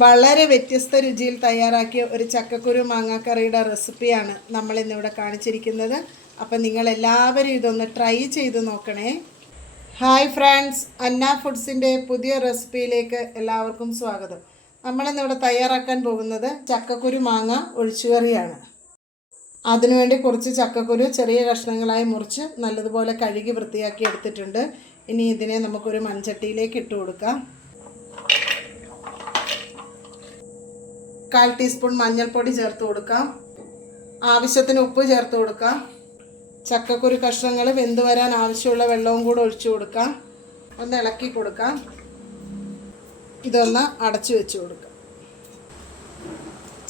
വളരെ വ്യത്യസ്ത രുചിയിൽ തയ്യാറാക്കിയ ഒരു ചക്കക്കുരു മാങ്ങാക്കറിയുടെ റെസിപ്പിയാണ് നമ്മൾ ഇന്നിവിടെ കാണിച്ചിരിക്കുന്നത്. അപ്പം നിങ്ങൾ എല്ലാവരും ഇതൊന്ന് ട്രൈ ചെയ്ത് നോക്കണേ. ഹായ് ഫ്രണ്ട്സ് അന്ന ഫുഡ്സിന്റെ പുതിയ റെസിപ്പിയിലേക്ക് എല്ലാവർക്കും സ്വാഗതം. നമ്മളിന്നിവിടെ തയ്യാറാക്കാൻ പോകുന്നത് ചക്കക്കുരു മാങ്ങ ഒഴിച്ചുകറിയാണ്. അതിനുവേണ്ടി കുറച്ച് ചക്കക്കുരു ചെറിയ കഷ്ണങ്ങളായി മുറിച്ച് നല്ലതുപോലെ കഴുകി വൃത്തിയാക്കി എടുത്തിട്ടുണ്ട്. ഇനി ഇതിനെ നമുക്കൊരു മൺചട്ടിയിലേക്ക് ഇട്ട് കൊടുക്കാം. കാൽ ടീസ്പൂൺ മഞ്ഞൾപ്പൊടി ചേർത്ത് കൊടുക്കാം ആവശ്യത്തിന് ഉപ്പ് ചേർത്ത് കൊടുക്കാം ചക്കക്കുരു കഷ്ണങ്ങൾ വെന്ത് വരാൻ ആവശ്യമുള്ള വെള്ളവും കൂടെ ഒഴിച്ചു കൊടുക്കാം ഒന്ന് ഇളക്കി കൊടുക്കാം ഇതൊന്ന് അടച്ചു വെച്ച് കൊടുക്കാം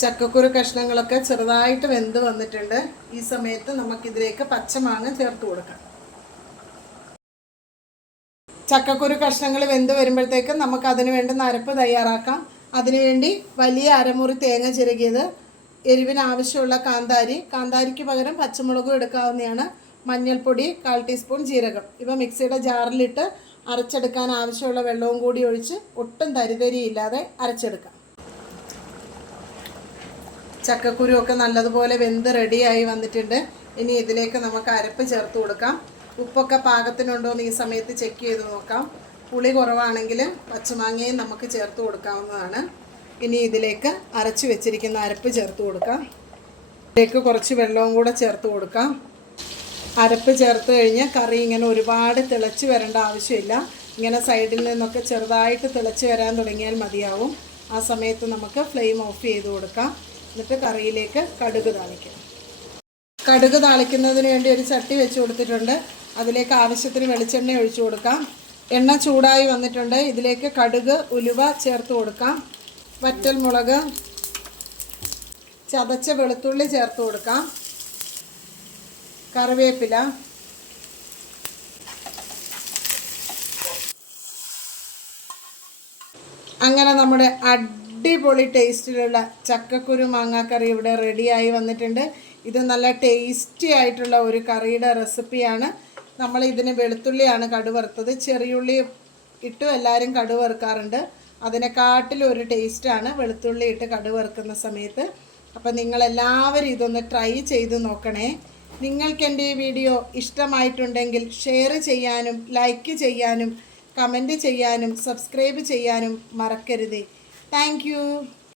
ചക്കക്കുരു കഷ്ണങ്ങളൊക്കെ ചെറുതായിട്ട് വെന്ത് വന്നിട്ടുണ്ട്. ഈ സമയത്ത് നമുക്കിതിലേക്ക് പച്ചമാങ്ങ ചേർത്ത് കൊടുക്കാം. ചക്കക്കുരു കഷ്ണങ്ങൾ വെന്ത് വരുമ്പോഴത്തേക്കും നമുക്ക് അതിന് വേണ്ടുന്ന അരപ്പ് തയ്യാറാക്കാം. അതിനുവേണ്ടി വലിയ അരമുറി തേങ്ങ ചിരകിയത് എരിവിന് ആവശ്യമുള്ള കാന്താരി. കാന്താരിക്ക് പകരം പച്ചമുളകും എടുക്കാവുന്നതാണ്. മഞ്ഞൾപ്പൊടി കാൽ ടീസ്പൂൺ ജീരകം. ഇവ മിക്സിയുടെ ജാറിലിട്ട് അരച്ചെടുക്കാൻ ആവശ്യമുള്ള വെള്ളവും കൂടി ഒഴിച്ച് ഒട്ടും തരിതരിയില്ലാതെ അരച്ചെടുക്കാം. ചക്കക്കുരു ഒക്കെ നല്ലതുപോലെ വെന്ത് റെഡിയായി വന്നിട്ടുണ്ട്. ഇനി ഇതിലേക്ക് നമുക്ക് അരപ്പ് ചേർത്ത് കൊടുക്കാം. ഉപ്പൊക്കെ പാകത്തിനുണ്ടോ എന്ന് ഈ സമയത്ത് ചെക്ക് ചെയ്ത് നോക്കാം. പുളി കുറവാണെങ്കിൽ പച്ചമാങ്ങയും നമുക്ക് ചേർത്ത് കൊടുക്കാവുന്നതാണ്. ഇനി ഇതിലേക്ക് അരച്ച് വെച്ചിരിക്കുന്ന അരപ്പ് ചേർത്ത് കൊടുക്കാം. ഇതിലേക്ക് കുറച്ച് വെള്ളവും കൂടെ ചേർത്ത് കൊടുക്കാം. അരപ്പ് ചേർത്ത് കഴിഞ്ഞ് കറി ഇങ്ങനെ ഒരുപാട് തിളച്ച് വരേണ്ട ആവശ്യമില്ല. ഇങ്ങനെ സൈഡിൽ നിന്നൊക്കെ ചെറുതായിട്ട് തിളച്ച് വരാൻ തുടങ്ങിയാൽ മതിയാവും. ആ സമയത്ത് നമുക്ക് ഫ്ലെയിം ഓഫ് ചെയ്ത് കൊടുക്കാം. എന്നിട്ട് കറിയിലേക്ക് കടുക് താളിക്കാം. കടുക് താളിക്കുന്നതിന് വേണ്ടി ഒരു ചട്ടി വെച്ച് കൊടുത്തിട്ടുണ്ട്. അതിലേക്ക് ആവശ്യത്തിന് വെളിച്ചെണ്ണ ഒഴിച്ചു കൊടുക്കാം. എണ്ണ ചൂടായി വന്നിട്ടുണ്ട്. ഇതിലേക്ക് കടുക് ഉലുവ ചേർത്ത് കൊടുക്കാം. വറ്റൽ മുളക് ചതച്ച വെളുത്തുള്ളി ചേർത്ത് കൊടുക്കാം. കറിവേപ്പില. അങ്ങനെ നമ്മുടെ അടിപൊളി ടേസ്റ്റിലുള്ള ചക്കക്കുരു മാങ്ങാക്കറി ഇവിടെ റെഡിയായി വന്നിട്ടുണ്ട്. ഇത് നല്ല ടേസ്റ്റി ആയിട്ടുള്ള ഒരു കറിയുടെ റെസിപ്പിയാണ്. നമ്മൾ ഇതിന് വെളുത്തുള്ളിയാണ് കടുവറുത്തത് ചെറിയുള്ളി ഇട്ടും എല്ലാവരും കടുവറുക്കാറുണ്ട് അതിനെക്കാട്ടിലും ഒരു ടേസ്റ്റാണ് വെളുത്തുള്ളി ഇട്ട് കടുവറുക്കുന്ന സമയത്ത്. അപ്പം നിങ്ങളെല്ലാവരും ഇതൊന്ന് ട്രൈ ചെയ്ത് നോക്കണേ. നിങ്ങൾക്ക് എന്റെ ഈ വീഡിയോ ഇഷ്ടമായിട്ടുണ്ടെങ്കിൽ ഷെയർ ചെയ്യാനും ലൈക്ക് ചെയ്യാനും കമന്റ് ചെയ്യാനും സബ്സ്ക്രൈബ് ചെയ്യാനും മറക്കരുതേ. താങ്ക്